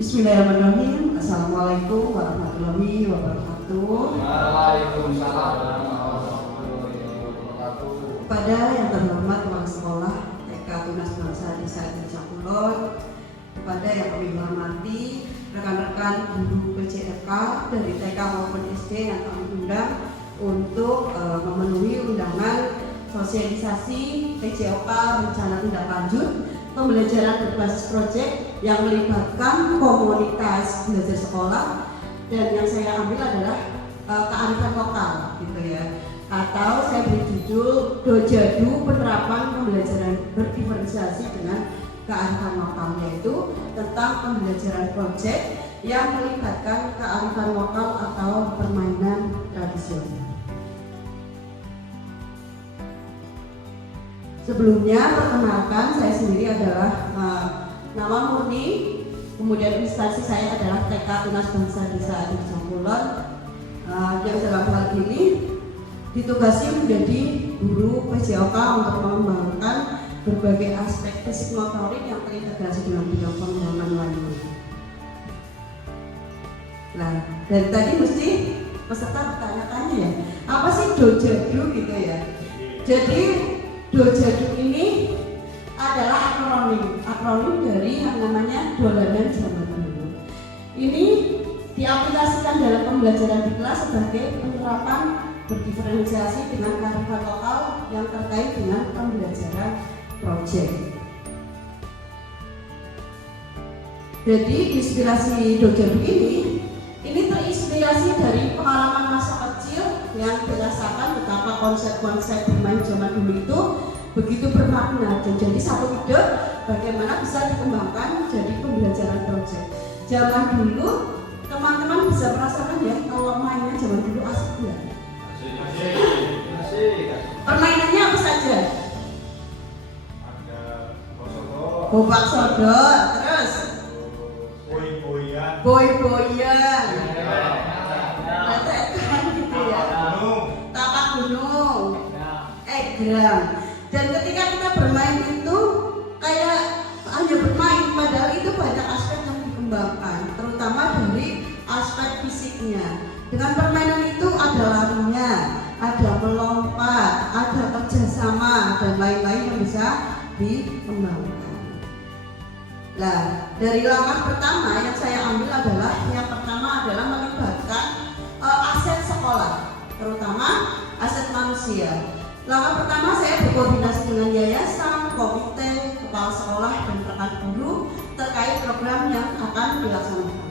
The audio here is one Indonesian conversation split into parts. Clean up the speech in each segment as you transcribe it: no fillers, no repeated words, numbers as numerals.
Bismillahirrahmanirrahim. Assalamualaikum warahmatullahi wabarakatuh. Waalaikumsalam warahmatullahi wabarakatuh. Kepada yang terhormat kepala sekolah TK Tunas Bangsa Desa Desa Kulon, kepada yang kami hormati rekan-rekan guru PJFK dari TK maupun SD yang kami undang untuk memenuhi undangan sosialisasi PJOK rencana tindak lanjut pembelajaran berbasis proyek yang melibatkan komunitas belajar sekolah, dan yang saya ambil adalah kearifan lokal gitu ya, atau saya beri judul Dojadu penerapan pembelajaran berdiferensiasi dengan kearifan lokal, yaitu tentang pembelajaran proyek yang melibatkan kearifan lokal atau permainan tradisional. Sebelumnya, perkenalkan, saya sendiri adalah nama murni, kemudian instansi saya adalah TK Tunas Bangsa Desa Desa Kulon, yang dalam hal ini ditugasi menjadi guru PJOK untuk mengembangkan berbagai aspek fisik motorik yang terintegrasi dengan bidang pengembangan lainnya. Nah, dari tadi mesti peserta bertanya-tanya ya, apa sih Dojadu gitu ya? Jadi Dojadu ini adalah akronim dari yang namanya dolanan zaman dulu. Ini diaplikasikan dalam pembelajaran di kelas sebagai penerapan berdiferensiasi dengan kearifan lokal yang terkait dengan pembelajaran proyek. Jadi inspirasi Dojadu ini terinspirasi dari pengalaman masa kecil yang dirasakan betapa konsep-konsep bermain zaman dulu itu begitu bermakna, dan jadi satu ide bagaimana bisa dikembangkan menjadi pembelajaran proyek. Zaman dulu teman-teman bisa merasakan ya kalau mainnya zaman dulu asik ya. Permainannya apa saja? Ada Gobak sodor, terus boy-boyan, letekan gitu ya, tapak gunung, egrang. Dan ketika kita bermain itu kayak hanya bermain, padahal itu banyak aspek yang dikembangkan, terutama dari aspek fisiknya. Dengan permainan itu ada larinya, ada melompat, ada kerjasama, dan lain-lain yang bisa dikembangkan. Nah, dari langkah pertama yang saya ambil adalah melibatkan aset sekolah, terutama aset manusia. Langkah pertama saya berkoordinasi dengan yayasan, komite, kepala sekolah, dan rekan guru terkait program yang akan dilaksanakan.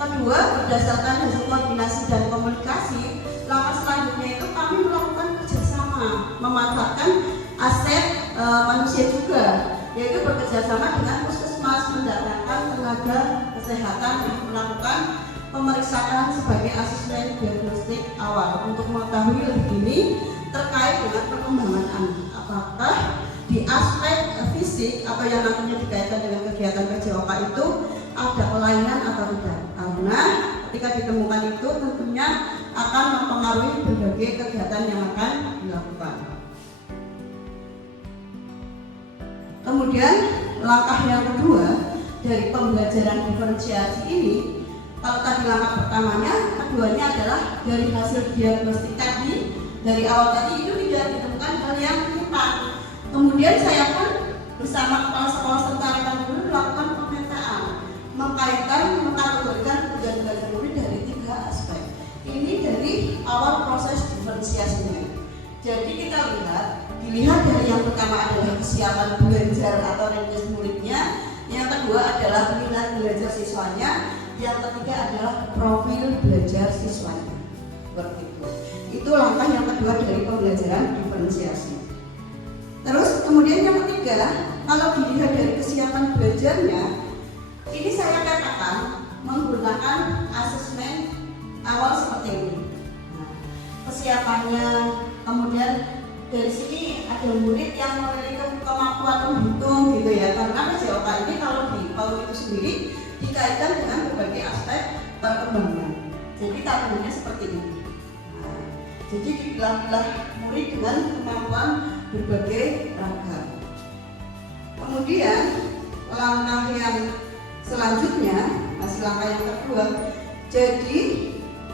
Kedua, berdasarkan hasil koordinasi dan komunikasi, langkah selanjutnya itu kami melakukan kerjasama, memanfaatkan aset manusia juga, yaitu bekerjasama dengan puskesmas, mendatangkan tenaga kesehatan yang melakukan pemeriksaan sebagai asisten diagnostik awal untuk mengetahui lebih dini terkait dengan perkembangan anak, apakah di aspek fisik atau yang nantinya dikaitkan dengan kegiatan PJOK itu ada kelainan atau tidak, karena ketika ditemukan itu tentunya akan mempengaruhi berbagai kegiatan yang akan dilakukan. Kemudian langkah yang kedua dari pembelajaran diferensiasi ini, kalau tadi langkah pertamanya, keduanya adalah dari hasil diagnostik tadi, dari awal tadi itu tidak ditemukan hal yang menyimpang. Kemudian saya pun bersama kepala sekolah serta rekan guru melakukan pemetaan, mengkategorikan kebutuhan belajar murid dari 3 aspek. Ini dari awal proses diferensiasinya. Jadi kita dilihat dari yang pertama adalah kesiapan belajar atau readiness muridnya, yang kedua adalah minat belajar siswanya, yang ketiga adalah profil belajar siswanya. Seperti itu. Itu langkah yang kedua dari pembelajaran diferensiasi. Terus kemudian yang ketiga, kalau dilihat dari kesiapan belajarnya, ini saya katakan menggunakan asesmen awal seperti ini. Nah, kesiapannya, kemudian dari sini ada murid yang memiliki kemampuan menghitung gitu ya, karena PJOK ini kalau di PAUD itu sendiri dikaitkan dengan berbagai aspek perkembangan. Jadi tabelnya seperti ini. Nah, jadi dipilah-pilah murid dengan kemampuan berbagai ragam. Kemudian langkah yang selanjutnya koordinasi langkah yang kedua. Jadi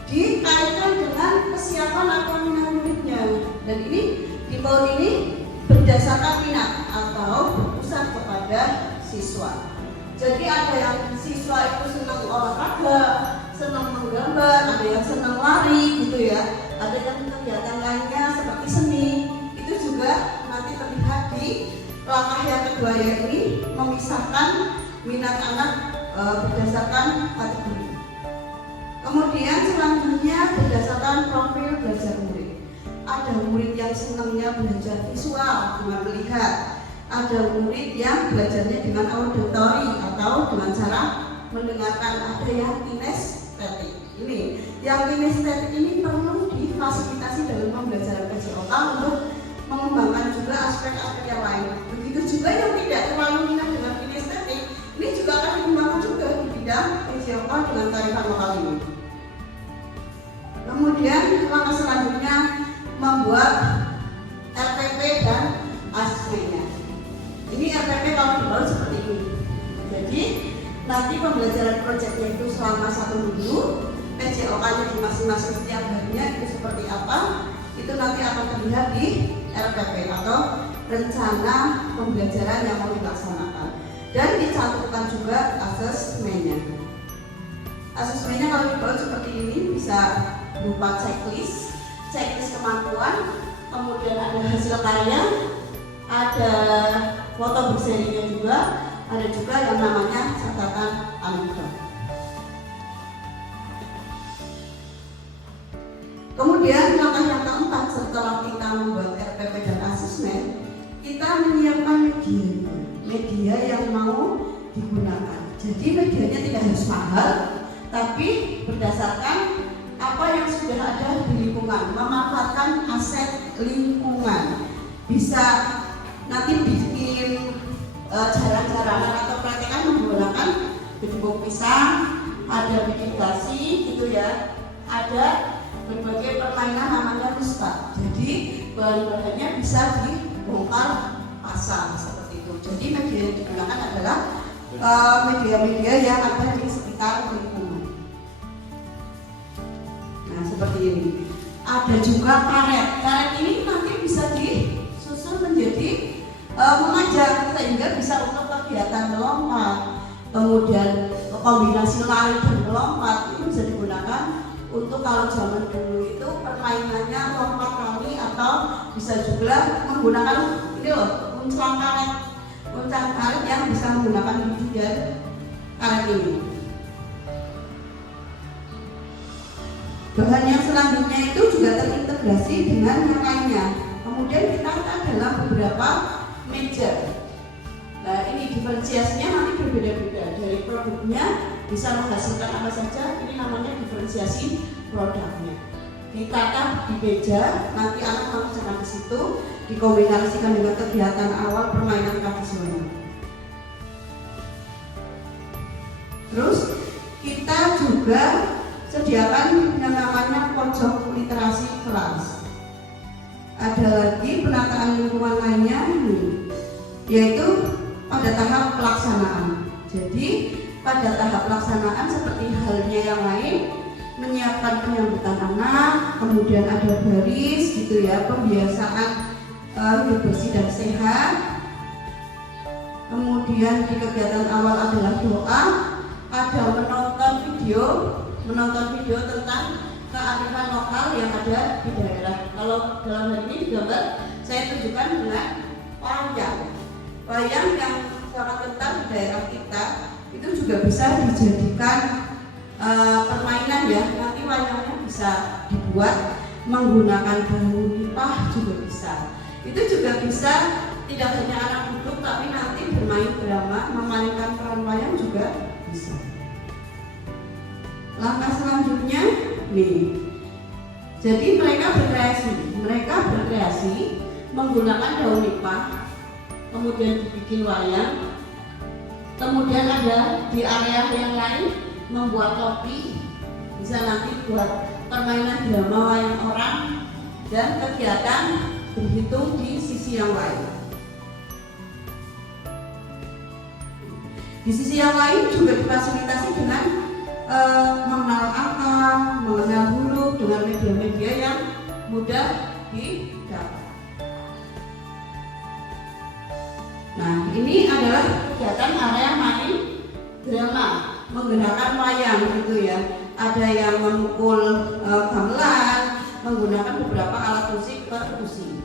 dikaitkan dengan kesiapan atau minat muridnya. Dan ini di PAUD ini berdasarkan minat atau berpusat kepada siswa. Jadi ada yang siswa itu senang olahraga, senang menggambar, ada yang senang lari gitu ya, ada yang kegiatan lainnya seperti seni. Itu juga nanti terlihat di langkah yang kedua, yakni memisahkan minat anak berdasarkan kategori. Kemudian selanjutnya berdasarkan profil belajar murid. Ada murid yang senangnya belajar visual dengan melihat, ada murid yang belajarnya dengan auditori atau dengan cara mendengarkan, ada yang kinestetik. Ini yang kinestetik ini perlu difasilitasi dalam pembelajaran PJOK untuk mengembangkan juga aspek-aspek yang lain. Begitu juga yang tidak terlalu minat dengan kinestetik, ini juga akan dikembangkan juga di bidang PJOK dengan kearifan lokal ini. Kemudian langkah selanjutnya membuat RPP dan asesmennya. Ini RPP kalau dibuat seperti ini. Jadi nanti pembelajaran proyeknya itu selama 1 minggu, PJOK-nya di masing-masing setiap harinya itu seperti apa, itu nanti akan terlihat di RPP atau rencana pembelajaran yang mau dilaksanakan. Dan dicantumkan juga asesmennya. Asesmennya kalau dibuat seperti ini bisa berupa checklist kemampuan, kemudian ada hasil karya, ada foto berserinya juga, ada juga yang namanya catatan anekdot. Kemudian langkah yang keempat setelah kita membuat RPP dan asesmen, kita menyiapkan media yang mau digunakan. Jadi medianya tidak harus mahal, tapi berdasarkan apa yang sudah ada di lingkungan, memanfaatkan aset lingkungan. Bisa nanti bikin jalan-jalanan atau praktekan menggunakan gedung pisang, ada bikin dasi gitu ya, ada berbagai permainan namanya rusta. Jadi bahan-bahannya bisa dibongkar pasang seperti itu. Jadi media yang digunakan adalah media-media yang ada di sekitar lingkungan. Nah seperti ini. Ada juga karet. Karet ini nanti bisa disusun menjadi mengajar sehingga bisa untuk kegiatan melompat, kemudian kombinasi lari dan melompat itu bisa digunakan untuk kalau zaman dulu itu permainannya lompat kali atau bisa juga menggunakan ini loh uncang karet yang bisa menggunakan biji dan karet ini. Bahan yang selanjutnya itu juga terintegrasi dengan yang lainnya. Kemudian kita akan dalam beberapa meja. Nah ini diferensiasinya nanti berbeda-beda. Dari produknya bisa menghasilkan apa saja. Ini namanya diferensiasi produknya. Ditata di meja, nanti anak mengerjakan di situ, dikombinasikan dengan kegiatan awal permainan tradisional. Terus kita juga sediakan yang namanya pojok literasi kelas. Ada lagi penataan lingkungan lainnya yaitu pada tahap pelaksanaan. Jadi pada tahap pelaksanaan seperti halnya yang lain, menyiapkan penyambutan anak, kemudian ada baris gitu ya, pembiasaan hidup bersih dan sehat. Kemudian di kegiatan awal adalah doa, ada menonton video tentang kearifan lokal yang ada di daerah. Kalau dalam hal ini gambar saya tunjukkan dengan wayang yang sangat kental di daerah kita, itu juga bisa dijadikan permainan ya. Nanti wayangnya bisa dibuat menggunakan bambu nipah juga bisa. Itu juga bisa tidak hanya anak duduk tapi nanti bermain drama, memainkan peran wayang juga bisa. Langkah selanjutnya nih. Jadi mereka berkreasi menggunakan daun nipah, kemudian dibikin wayang. Kemudian ada di area yang lain membuat topi, bisa nanti buat permainan drama wayang orang dan kegiatan berhitung di sisi yang lain. Di sisi yang lain juga difasilitasi dengan mengenal angka, mengenal huruf dengan media-media yang mudah didapat. Nah, ini adalah kegiatan area main drama menggunakan wayang gitu ya. Ada yang memukul gamelan, menggunakan beberapa alat musik perkusi.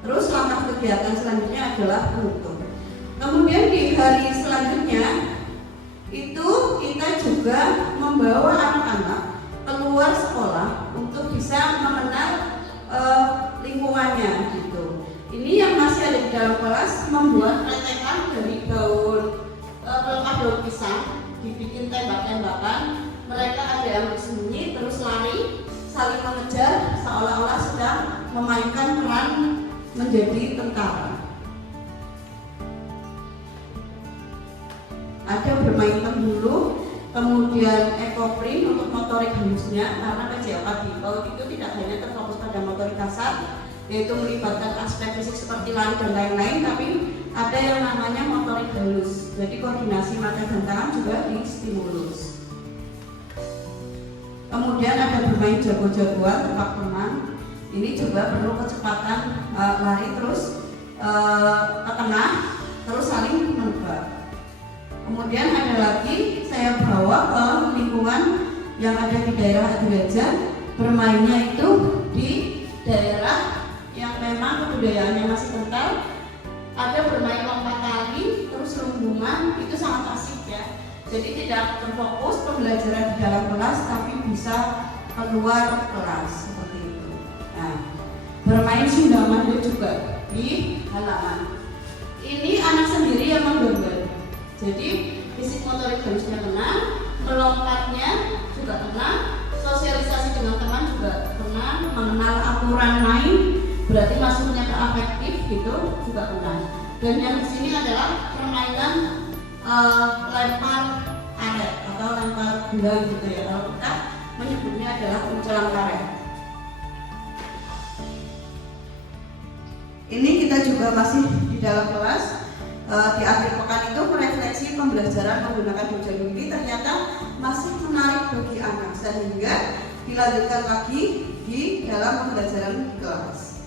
Terus langkah kegiatan selanjutnya adalah penutup. Kemudian di hari selanjutnya itu kita juga membawa anak-anak keluar sekolah untuk bisa mengenal lingkungannya gitu. Ini yang masih ada di dalam kelas membuat pletekan dari daun pisang, dibikin tembak-tembakan. Mereka ada yang bersembunyi terus lari saling mengejar seolah-olah sedang memainkan peran menjadi tentara. Ada bermain tembulu, kemudian ekoprint untuk motorik halusnya, karena PJOK di PAUD itu tidak hanya terfokus pada motorik kasar, yaitu melibatkan aspek fisik seperti lari dan lain-lain, tapi ada yang namanya motorik halus. Jadi koordinasi mata dan tangan juga distimulus. Kemudian ada bermain jago-jagoan, tebak teman. Ini juga perlu kecepatan lari terus ke tengah, terus saling menebak. Kemudian ada lagi saya bawa ke lingkungan yang ada di daerah Adureja, bermainnya itu di daerah yang memang kebudayaannya masih kental. Ada bermain lompat tali, terus lunggungan, itu sangat asik ya. Jadi tidak terfokus pembelajaran di dalam kelas, tapi bisa keluar kelas seperti itu. Nah, bermain sundamanda juga di halaman. Ini anak sendiri yang menggambar. Jadi fisik motorik halusnya kena, melompatnya juga kena, sosialisasi dengan teman juga kena, mengenal aturan main, berarti masuknya ke afektif gitu juga kena. Dan yang di sini adalah permainan lempar karet atau lempar bola gitu ya. Kalau kita menyebutnya adalah kuncelan karet. Ini kita juga masih di dalam kelas. Di akhir pekan itu merefleksi pembelajaran menggunakan Dojo ini ternyata masih menarik bagi anak, sehingga dilanjutkan lagi di dalam pembelajaran di kelas.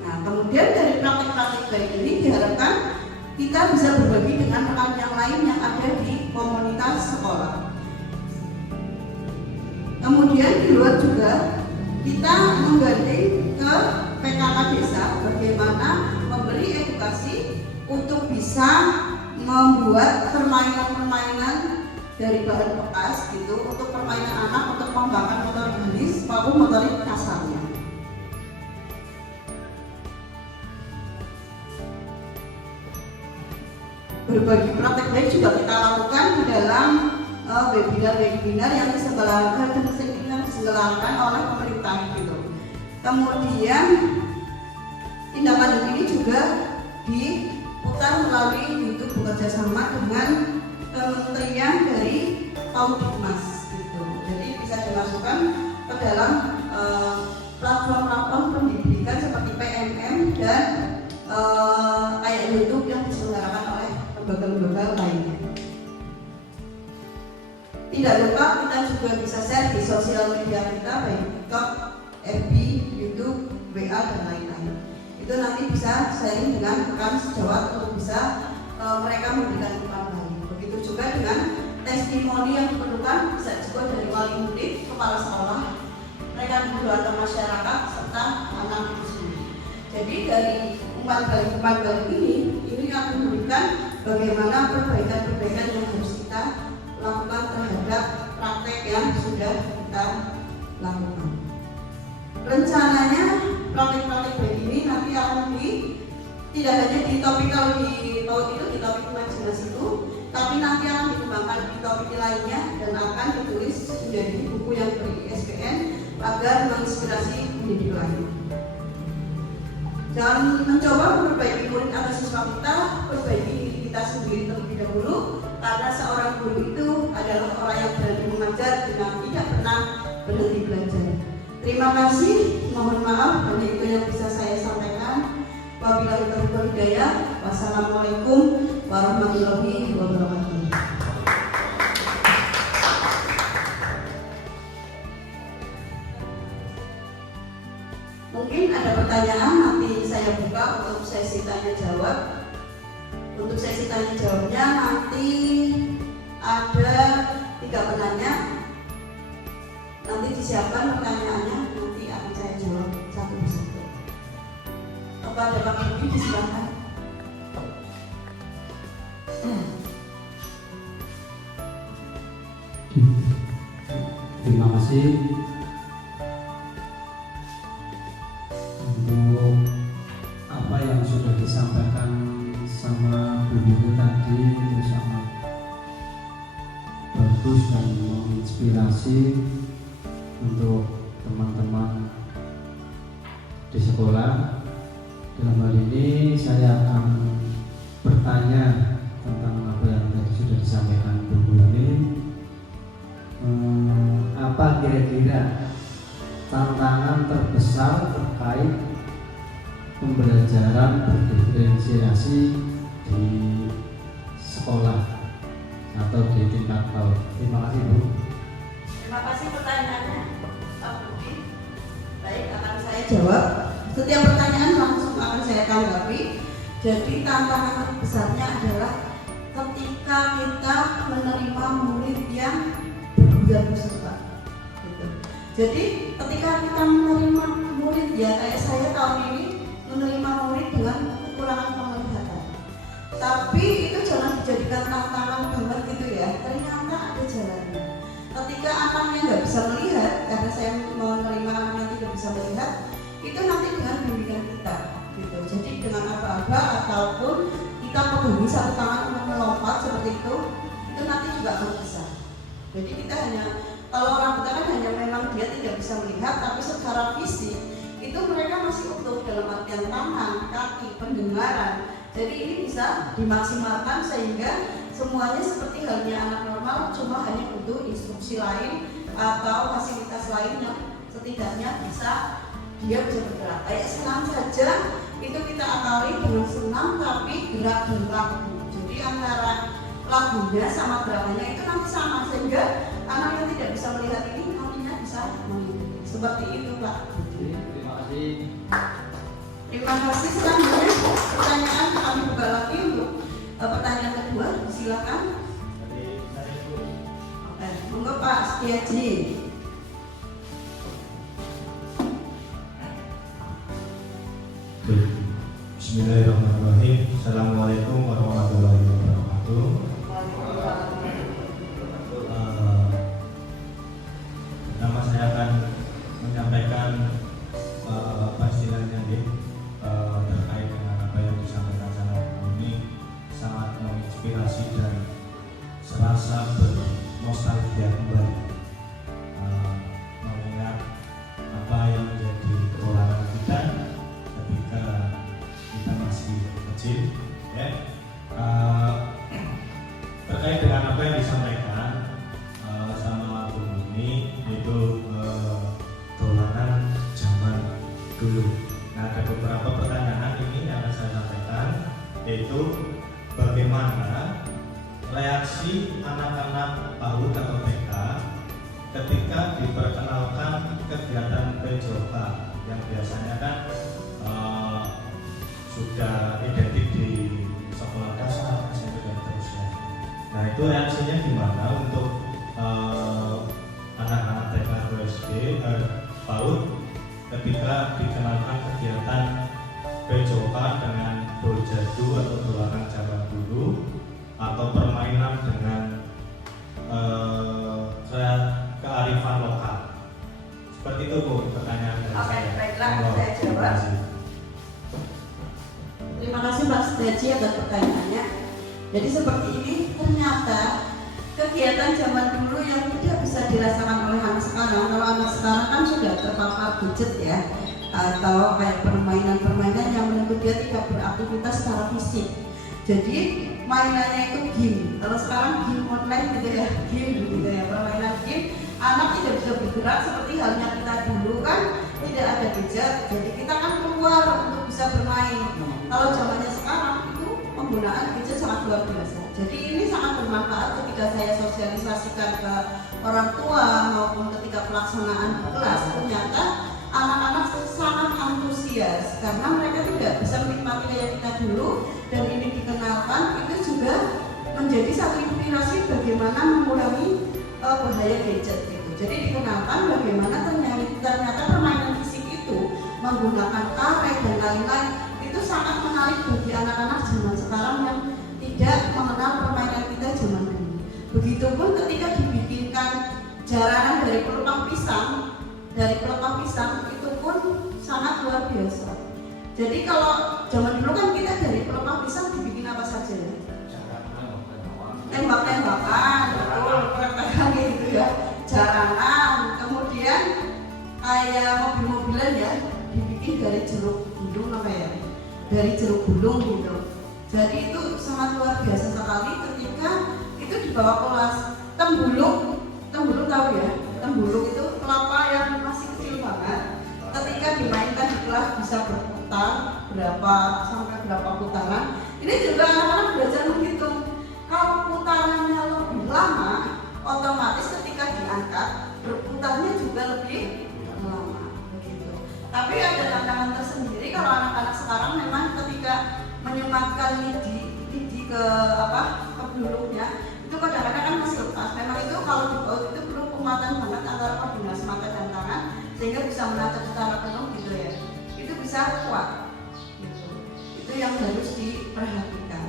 Nah, kemudian dari praktik-praktik baik ini diharapkan kita bisa berbagi dengan rekan yang lain yang ada di komunitas sekolah. Kemudian di luar juga kita menggandeng ke PKK desa bagaimana memberi edukasi untuk bisa membuat permainan-permainan dari bahan bekas gitu untuk permainan anak untuk mengembangkan motorik halus maupun motorik kasarnya. Berbagi praktek baik juga kita lakukan di dalam webinar-webinar yang diselenggarakan oleh pemerintah gitu. Kemudian tindak lanjut ini juga diputar melalui YouTube bekerja sama dengan kementerian dari Paudikmas gitu. Jadi bisa dimasukkan ke dalam platform-platform pendidikan seperti PMM dan kayak YouTube yang diselenggarakan oleh lembaga-lembaga lainnya. Tidak lupa kita juga bisa share di sosial media kita baik TikTok, FB, YouTube, WA dan lain-lain. Itu nanti bisa sharing dengan rekan sejawat untuk bisa mereka memberikan umpan balik. Begitu juga dengan testimoni yang diperlukan bisa juga dari wali murid, kepala sekolah, rekan guru atau masyarakat serta anak itu sendiri. Jadi dari umpan balik ini akan memberikan bagaimana perbaikan-perbaikan yang harus kita lakukan terhadap praktek yang sudah kita lakukan. Rencananya praktek-praktek baik ini nanti akan tidak hanya di topik kalau di PAUD itu di topik imajinasi itu, tapi nanti akan dikembangkan di topik lainnya dan akan ditulis menjadi buku yang ber-ISBN agar menginspirasi pendidik lain. Dan mencoba memperbaiki murid atau siswa kita, perbaiki diri kita sendiri terlebih dahulu, karena seorang guru itu adalah orang yang berani mengajar dengan tidak pernah berhenti belajar. Terima kasih, mohon maaf hanya itu yang bisa saya sampaikan. Wabillahi taufiq wal hidayah. Wassalamualaikum warahmatullahi wabarakatuh. untuk sesi tanya jawabnya nanti ada 3 penanya. Nanti disiapkan pertanyaannya, nanti akan saya jawab satu persatu. Kepada Pak Budi disilakan. Terima kasih untuk apa yang sudah disampaikan sama Bu Guru tadi, itu sangat bagus dan menginspirasi untuk teman-teman di sekolah. Dalam hal ini saya akan bertanya tentang apa yang tadi sudah disampaikan Bu Guru ini. Apa kira-kira tantangan terbesar terkait pembelajaran berdiferensiasi di sekolah atau di tingkat PAUD? Terima kasih Bu. Terima kasih pertanyaannya Pak Budi. Baik, akan saya jawab. Setiap pertanyaan langsung akan saya tanggapi. Jadi tantangan terbesarnya adalah ketika kita menerima murid yang berkebutuhan khusus, Pak. Gitu. Jadi ketika kita menerima murid, ya kayak saya tahun ini menerima murid dengan kekurangan penglihatan. Tapi itu jangan dijadikan tantangan banget gitu ya. Ternyata ada jalannya. Ketika anaknya nggak bisa melihat, karena saya menerima anak yang tidak bisa melihat, itu nanti dengan bimbingan kita, gitu. Jadi dengan apa-apa ataupun kita pegangi satu tangan untuk melompat seperti itu nanti juga akan bisa. Jadi kita hanya, kalau orang buta kan hanya memang dia tidak bisa melihat, tapi secara fisik itu mereka masih utuh dalam artian tangan, kaki, pendengaran. Jadi ini bisa dimaksimalkan sehingga semuanya seperti halnya anak normal, cuma hanya butuh instruksi lain atau fasilitas lain yang setidaknya bisa dia bisa bergerak. Kayak senam saja itu kita akali dengan senam tapi gerak dan lagu. Jadi antara lagunya sama gerakannya itu nanti sama sehingga anak yang tidak bisa melihat ini nantinya bisa mengikuti. Seperti itu Pak. Terima kasih. Terima kasih. Selanjutnya pertanyaan kami buka lagi untuk pertanyaan kedua. Silakan. Oke, monggo Pak Setiaji. Bismillahirrahmanirrahim. Assalamualaikum warahmatullahi wabarakatuh. Nama saya akan menyampaikan istilahnya terkait dengan apa yang disampaikan sama ini sangat menginspirasi dan serasa bernostalgia kembali, mengingat apa yang menjadi kewenangan kita ketika kita masih kecil, ya. Terkait dengan apa yang disampaikan sama Bu Mimi, yaitu dolanan zaman dulu. Nah, ada beberapa pertanyaan ini yang akan saya sampaikan, yaitu bagaimana reaksi anak-anak PAUD atau TK ketika diperkenalkan kegiatan PJOK yang biasanya kan sudah identik di sekolah dasar, SMP dan seterusnya. Nah, itu reaksinya gimana untuk anak-anak TK atau SD PAUD ketika dikenalkan kegiatan PJOK dengan Boljadu atau dolanan zaman dulu atau permainan dengan kearifan lokal. Seperti itu Bu pertanyaan dari Oke, saya. baiklah, saya jawab. Terima kasih Pak Setiaji atas pertanyaannya. Jadi seperti ini, ternyata kegiatan zaman dulu yang tidak bisa dirasakan oleh anak sekarang. Kalau anak sekarang kan sudah terpapar gadget ya, atau kayak permainan-permainan yang menuntut dia tidak beraktivitas secara fisik. Jadi mainannya itu game. Kalau sekarang game online gitu ya, game gitu ya, permainan game. Anak tidak bisa bergerak seperti halnya kita dulu kan tidak ada gadget. Jadi kita kan keluar untuk bisa bermain. Kalau zamannya sekarang itu penggunaan gadget sangat luar biasa. Jadi ini sangat bermanfaat ketika saya sosialisasikan ke orang tua maupun ketika pelaksanaan kelas. Ternyata anak-anak sangat antusias karena mereka tidak bisa menikmati kayak kita dulu, dan ini dikenalkan itu bagaimana mengurangi bahaya gadget gitu. Jadi dikenalkan bagaimana ternyata permainan fisik itu menggunakan karet dan lain-lain itu sangat menarik bagi anak-anak zaman sekarang yang tidak mengenal permainan kita zaman dulu. Begitupun ketika dibikinkan jaranan dari pelepah pisang itu pun sangat luar biasa. Jadi kalau zaman dulu kan kita dari pelepah pisang dibikin apa saja ya? Tembak-tembakan, betul, perkataan gitu ya, jaranan, kemudian kayak mobil-mobilan ya, dibikin dari jeruk gulung apa ya, dari jeruk gulung gitu. Jadi itu sangat luar biasa sekali ketika itu dibawa kelas. Tembulung tahu ya, tembulung itu kelapa yang masih kecil banget. Ketika dimainkan di kelas bisa berputar sampai berapa putaran. Ini juga anak-anak belajar menghitung. Kalau putarannya lebih lama, otomatis ketika diangkat berputarnya juga lebih lama begitu. Tapi ada tantangan tersendiri kalau anak-anak sekarang memang ketika menyematkan lidi ke belulungnya itu kadang-kadang kan masih lepas. Memang itu kalau dibaut itu perlu penguatan banget antara koordinasi mata dan tangan sehingga bisa menatap secara penuh gitu ya. Itu bisa kuat gitu. Itu yang harus diperhatikan.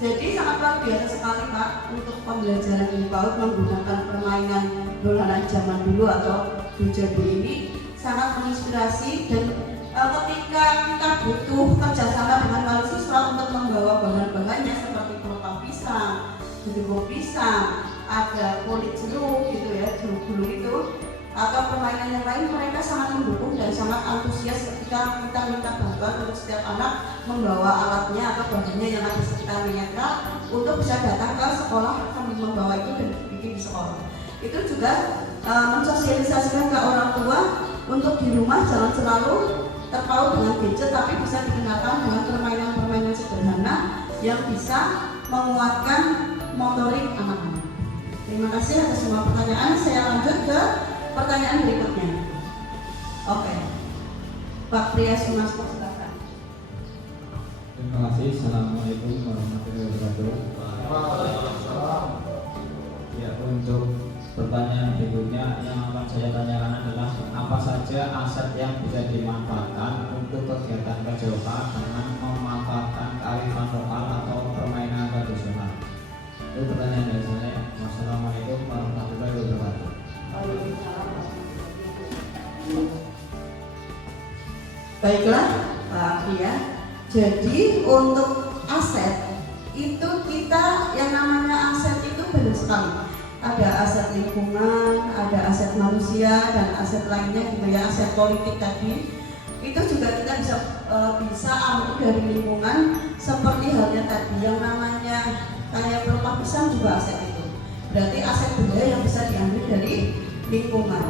Jadi sangat luar biasa sekali Pak untuk pembelajaran ini PAUD menggunakan permainan dolanan zaman dulu atau bojadu ini sangat menginspirasi dan ketika kita butuh kerjasama dengan wali siswa untuk membawa bahan-bahannya seperti pelepah pisang, jeruk pisang, ada kulit jeruk gitu ya, jeruk gulung itu atau permainan yang lain, mereka sangat mendukung dan sangat antusias ketika kita minta bantuan untuk setiap anak membawa alatnya atau bahannya yang ada di sekitar mereka untuk bisa datang ke sekolah sambil membawa itu dan bikin di sekolah. Itu juga mensosialisasikan ke orang tua untuk di rumah jangan selalu terpaut dengan gadget, tapi bisa dikenalkan dengan permainan-permainan sederhana yang bisa menguatkan motorik anak-anak. Terima kasih atas semua pertanyaan. Saya lanjut ke pertanyaan berikutnya. Oke, Pak Priya Sumasko, silakan. Terima kasih. Assalamualaikum warahmatullahi wabarakatuh. Ya, untuk pertanyaan berikutnya yang akan saya tanyakan adalah apa saja aset yang bisa dimanfaatkan untuk kegiatan PJOK dengan memanfaatkan kearifan lokal atau permainan tradisional. Itu pertanyaan dari saya. Wassalamualaikum warahmatullahi wabarakatuh. Baiklah Pak Priya. Jadi untuk aset itu kita yang namanya aset itu banyak sekali. Ada aset lingkungan, ada aset manusia dan aset lainnya gitu ya, aset politik tadi. Itu juga kita bisa ambil dari lingkungan seperti halnya tadi yang namanya kayak pelepah pisang juga aset itu. Berarti aset budaya yang bisa diambil dari lingkungan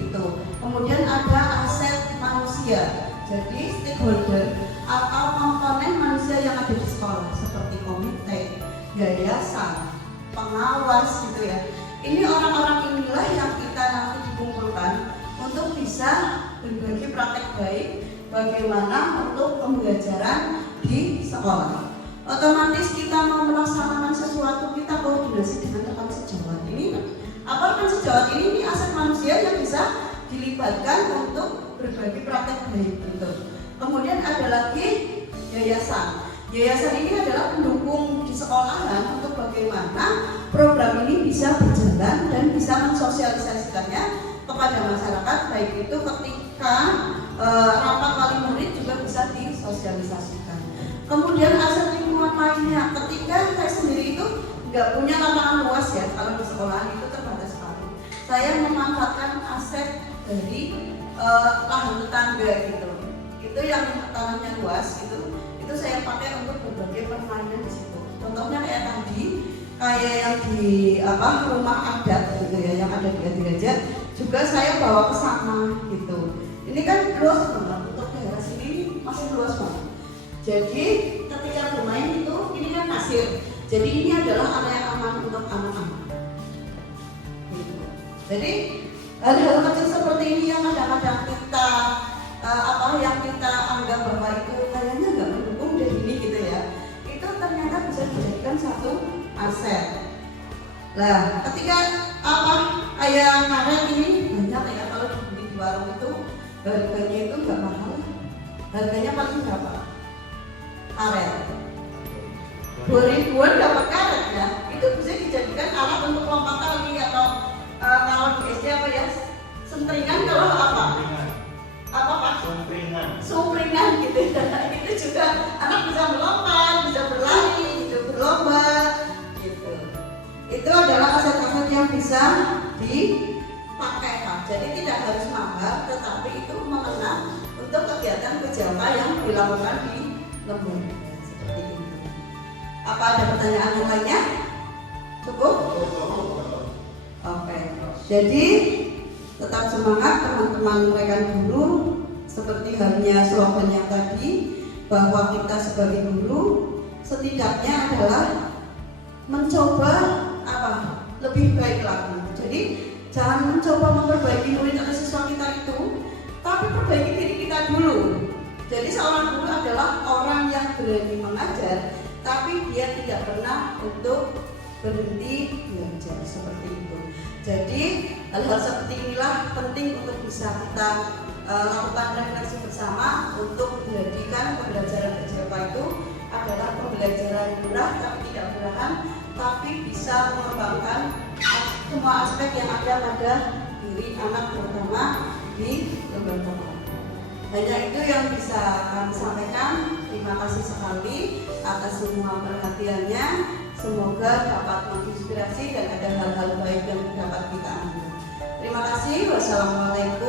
itu. Kemudian ada aset manusia. Jadi stakeholder atau komponen manusia yang ada di sekolah seperti komite, yayasan, pengawas gitu ya. Ini orang-orang inilah yang kita nanti dikumpulkan untuk bisa berbagi praktek baik bagaimana untuk pembelajaran di sekolah. Otomatis kita mau melaksanakan sesuatu, kita koordinasi dengan rekan sejawat ini. Apa rekan sejawat ini aset manusia yang bisa dilibatkan untuk berbagi praktek baik gitu. Kemudian ada lagi yayasan. Yayasan ini adalah pendukung di sekolahan untuk bagaimana program ini bisa berjalan dan bisa mensosialisasikannya kepada masyarakat, baik itu ketika rapat wali murid juga bisa disosialisasikan. Kemudian aset lingkungan lainnya, ketika saya sendiri itu nggak punya lapangan luas ya, kalau di sekolahan itu terbatas sekali. Saya memanfaatkan aset dari lahan tetangga gitu. Itu yang tanahnya luas itu saya pakai untuk berbagai permainan di situ. Contohnya kayak tadi, kayak yang di rumah adat gitu ya, yang ada di Adirajat, juga saya bawa ke sana gitu. Ini kan luas banget, untuk daerah sini masih luas banget. Jadi ketika bermain itu, ini kan pasir. Jadi ini adalah area aman untuk anak-anak. Gitu. Jadi hal-hal kecil seperti ini yang kadang-kadang kita yang kita anggap bahwa itu kayaknya nggak mendukung deh ini gitu ya, itu ternyata bisa dijadikan satu aset. Nah, ketika ayam karet ini banyak ya, kalau dibeli di warung itu harganya itu nggak mahal. Harganya paling berapa? Karet 2.000-an dapat karet ya. Itu bisa dijadikan alat untuk lompat tali atau kalau di SD apa ya? Sentringan kalau apa Pak? Sumpringan gitu ya. Itu juga anak bisa melompat, bisa berlari, bisa berlomba gitu. Itu adalah aset-aset yang bisa dipakai Pak. Jadi tidak harus mahal, tetapi itu mengenang untuk kegiatan pejama yang dilakukan di lembur seperti itu. Apa ada pertanyaan yang lainnya? Cukup? Oke. Jadi tetap semangat teman-teman rekan guru, seperti halnya slogan yang tadi, bahwa kita sebagai guru setidaknya adalah mencoba lebih baik lagi. Jadi jangan mencoba memperbaiki murid atau siswa kita itu, tapi perbaiki diri kita dulu. Jadi seorang guru adalah orang yang berani mengajar, tapi dia tidak pernah untuk berhenti belajar seperti itu. Jadi hal-hal seperti inilah penting untuk bisa kita lakukan refleksi bersama untuk menjadikan pembelajaran PJOK itu adalah pembelajaran murah tapi tidak murahan, tapi bisa mengembangkan semua aspek yang ada pada diri anak, terutama di lembaga. Hanya itu yang bisa kami sampaikan. Terima kasih sekali atas semua perhatiannya. Semoga dapat menginspirasi dan ada hal-hal baik yang dapat kita ambil. Terima kasih. Wassalamualaikum